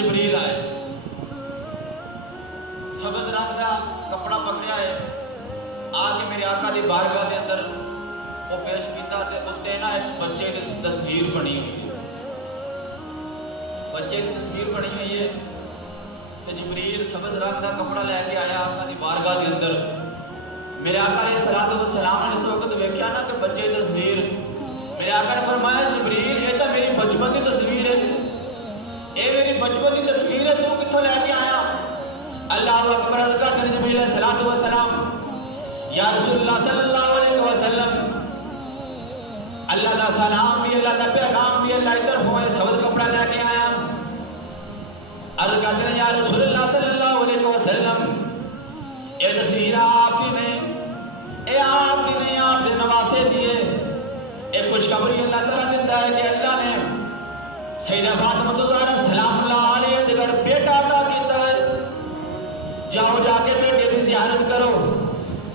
جبریل آئے، سبز رنگ کا کپڑا پکڑیا ہے، آ کے میرے آقا دی بارگاہ دے اندر وہ پیش کیتا تے اتنے نا ایک بچے کی تصویر بنی ہوئی ہے، بچے کی تصویر بنی ہوئی ہے تے جبریل سبز رنگ کا کپڑا لے کے آیا آقا دی بارگاہ دے اندر۔ میرے آقا علیہ السلام نے اس وقت دیکھا نا کہ بچے کی تصویر، میرے آقا نے فرمایا جبریل یہ تو میری بچپن کی تصویر ہے، یہ میری بچپن کی تصویر ہے، تو کتوں لے کے آیا؟ اللہ اکبر عرض کرتے ہیں جبریل علیہ السلام، یا رسول اللہ صلی اللہ علیہ وسلم، اللہ دا سلام بھی، اللہ دا پیغام بھی، اللہ ادھر ہوئے سبز کپڑا لے کے آیا۔ عرض کرتے ہیں یا رسول اللہ صلی اللہ علیہ وسلم، یہ تصویر آپ کی نہیں، اے آپ کی نہیں، آپ نے نواسے دیے، ایک خوشخبری اللہ تعالیٰ دیتا ہے کہ اللہ نے سیدہ فاطمہ الزہرا سلام اللہ علیہ دیگر بیٹا عطا کیتا ہے، جاؤ جا کے بیٹے کی زیارت کرو۔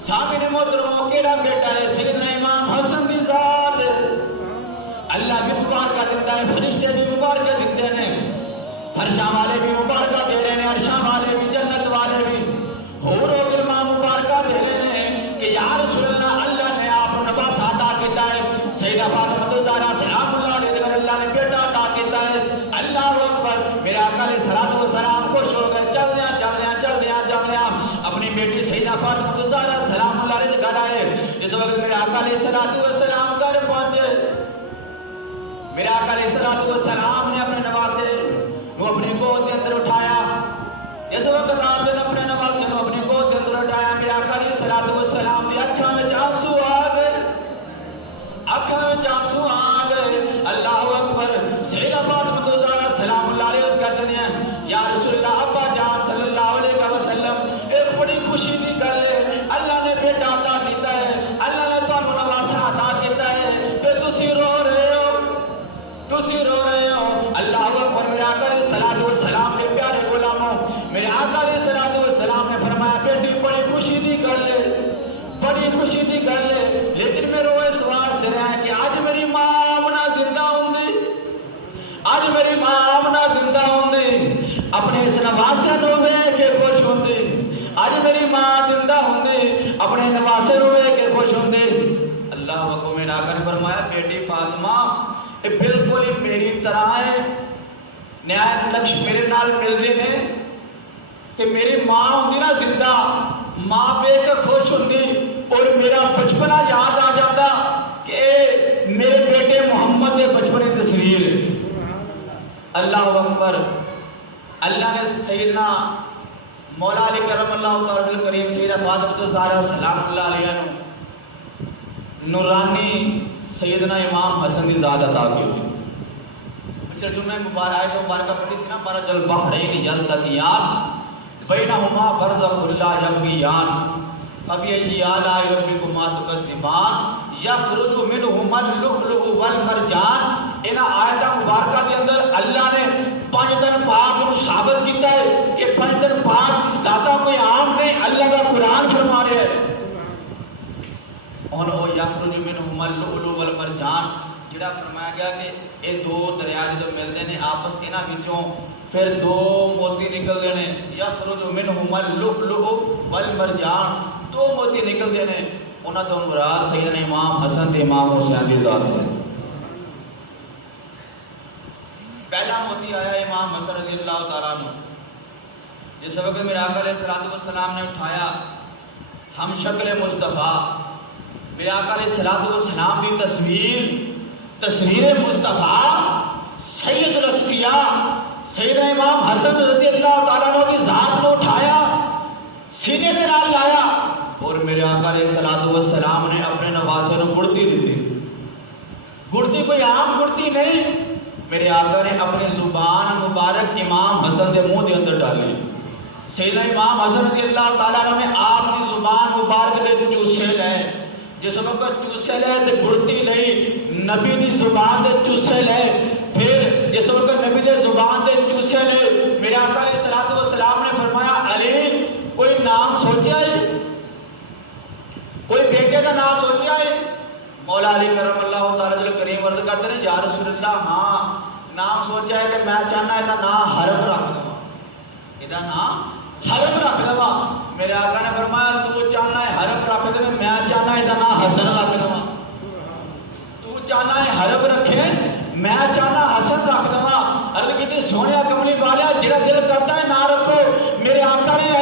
سامنے محترموں کیڑا بیٹا ہے؟ سیدنا امام حسن دی ذات، اللہ بھی مبارکہ دیتا ہے، فرشتے بھی مبارکہ دیتے ہیں، فرشاں والے بھی مبارکہ دے رہے ہیں، عرشاں والے بھی، جنت والے بھی، حور و غلمان مبارکہ دے رہے ہیں کہ یا رسول اللہ اللہ نے آپ نواز عطا کیتا ہے، سیدہ فاطمہ الزہرا سلام اللہ علیہ دیگر اللہ نے بیٹا عطا کیتا ہے۔ اللہ اکبر، میرے آقا علیہ السلام خوش ہو گئے، چل دیا اپنی بیٹی سیدہ فاطمہ الزہرا سلام اللہ علیہ گھر آئے۔ اس وقت میرے آقا علیہ السلام گھر پہنچے، میرے آقا علیہ السلام نے اپنے نواسے وہ اپنی گود کے اندر اٹھایا۔ جس وقت آپ نے اپنے نواسے کو اپنی گود کے اندر اٹھایا، میرے آقا علیہ السلام کی اکھاں میں آنسو آ گئے، اکھاں میں آنسو آ گئے۔ اللہ اکبر، سیدہ فاطمہ الزہرا سلام اللہ علیہ کہتے ہیں یا رسول اللہ ابا جان صلی اللہ علیہ وسلم، ایک بڑی خوشی کی گل ہے، اللہ نے بیٹا عطا کیتا ہے، اللہ نے تانوں نواسا عطا کیتا ہے کہ تسی رو رہے ہو، تسی رو رہے ہو۔ اللہ اکبر، میرے آقا علیہ السلام کے پیارے غلاموں، میرے آقا علیہ السلام نے فرمایا بیٹی بڑی خوشی کی گل ہے، بڑی خوشی کی گل ہے، لیکن میں روئے سوار سے رہا ہے کہ آج میری ماں آمنہ زندہ ہوں گی، آج میری ماں آمنہ زندہ ہوں گی، اپنے اس نواسے روے کے خوش ہوں گی، آج میری ماں زندہ ہوں گی، اپنے نواسے روے کے خوش ہوں گی۔ اللہ اکبر، میرے آقا نے فرمایا بیٹی فاطمہ یہ بالکل ہی میری طرح ہے، نہایت لکش میرے نال ملتے ہیں کہ میری ماں ہوندی نا زندہ، ماں بے کے خوش ہوندی اور میرا بچپنا یاد آ جاتا کہ میرے بیٹے محمد کے بچپنے تصویر۔ اللہ اکبر، اللہ نے سیدنا مولا علی کرم اللہ تعالی کریم سیدہ فاطمہ الزہرا سلام اللہ علیہ نورانی سیدنا امام حسن کی ذات عطا کی ہوئی۔ اچھا جمعہ مبارک مبارکہ پڑھی تھی نا، مرج البحرین یلتقیان بینہما برزخ لا یبغیان فبأی آلاء ربکما تکذبان یخرج منہما اللؤلؤ والمرجان۔ ان آیت مبارکہ کے اندر اللہ نے پانچ دن پاک کو ثابت کیتا ہے کہ پانچ دن پاک کی ذاتہ کوئی عام نہیں، اللہ کا قرآن فرما رہے ہیں۔ اور وہ یخرج منہما اللؤلؤ والمرجان، جڑا فرمایا گیا کہ یہ دو دریا جو ملتے ہیں آپس کے وچوں پھر دو موتی نکلتے ہیں، یخرج منہما اللؤلؤ والمرجان، دو موتی نکلتے ہیں، انہاں تو مراد سیدنا امام حسن تے امام حسین کی ذات ہے۔ پہلا موتی آیا امام حسن رضی اللہ تعالیٰ عنہ، جس وقت میرے آقا علیہ السلام نے اٹھایا ہم شکل مصطفیٰ، میرے آقا علیہ السلام کی تصویر مصطفیٰ سید الاسقیاء سیدنا امام حسن رضی اللہ تعالیٰ عنہ کی ذات کو اٹھایا، سینے کے نال لایا، اور میرے آقا علیہ السلام نے اپنے نواسے کو گڑتی دیتی۔ گڑتی کوئی عام گڑتی نہیں، میرے آقا نے اپنی زبان مبارک امام حسن کے منہ کے اندر ڈالی۔ سیدنا امام حسن رضی اللہ تعالیٰ عنہ نے آپ کی زبان مبارک کے چوسے لے، جس وقت چوسے لے تو گڑتی نہیں، نبی دی زبان دے چوسے لے، پھر جس وقت نبی دے زبان دے چوسے لے، میرے آقا علیہ السلام نے فرمایا علی کوئی نام سوچیا ہے، کوئی بیٹے کا نام سوچیا ہے؟ مولا علی کرم اللہ تعالی کریم عرض کرتے ہیں یا رسول اللہ ہاں نام سوچا ہے کہ میں چاہنا ہے نام حرم رکھ دوں۔ ਇਹਦਾ ਨਾਮ ਹਰਮ ਰੱਖ ਦਵਾ। ਮੇਰੇ ਆਕਾ ਨੇ ਫਰਮਾਇਆ ਤੂੰ ਚਾਹਨਾ ਹੈ ਹਰਮ ਰੱਖ ਦੇ, ਮੈਂ ਚਾਹਨਾ ਇਹਦਾ ਨਾਮ ਹਸਨ ਰੱਖ ਦਵਾ। ਤੂੰ ਚਾਹਨਾ ਹੈ ਹਰਮ ਰੱਖੇ, ਮੈਂ ਚਾਹਨਾ ਹਸਨ ਰੱਖ ਦਵਾ। ਅਰਜ਼ ਕੀਤੀ ਸੋਹਣਿਆ ਕਮਲੀ ਵਾਲਿਆ ਜਿਹੜਾ ਦਿਲ ਕਰਦਾ ਹੈ ਨਾ ਰੱਖੋ। ਮੇਰੇ ਆਕਾ ਨੇ